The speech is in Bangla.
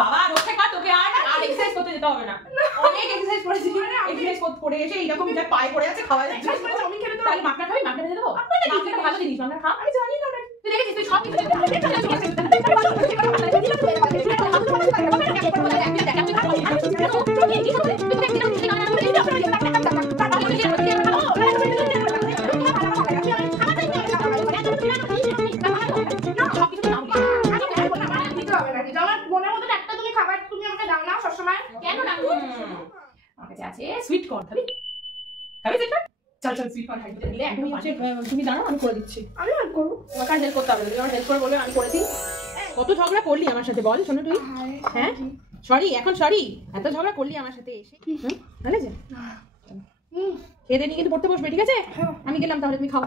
বাবা রোজে খা, তোকে আর এক্সারসাইজ করতে যেতে হবে না। অনেক এক্সারসাইজ করেছি, এক্সারসাইজ করে এসে এইরকম যা পায়ে পড়ে আছে খাওয়া যাচ্ছে। তাহলে মাখনা খাবি, মাখনা দিয়ে দেবো। মাখনা ভালো জিনিস, মাখনা খা। আমি জানি না, তুই দেখেছিস তুই সব কিছু সুইট কর্ন খাবি? খাবি সেটা? চল চল সুইট কর্ন খাবি। দিলে একদম হচ্ছে তুমি জানো আমি করে দিচ্ছি। আমি হেল্প করব, তোমাকে হেল্প করতে হবে। তুমি আমার হেল্প করে বলবে আমি করে দিই। কত ঝগড়া করলি আমার সাথে বল শোনো তুই? হ্যাঁ সরি, এখন সরি। এত ঝগড়া করলি আমার সাথে এসে। ভালো আছে? খেয়ে দিয়ে নিয়ে কিন্তু পড়তে বসবে, ঠিক আছে? আমি গেলাম তাহলে, তুমি খাও।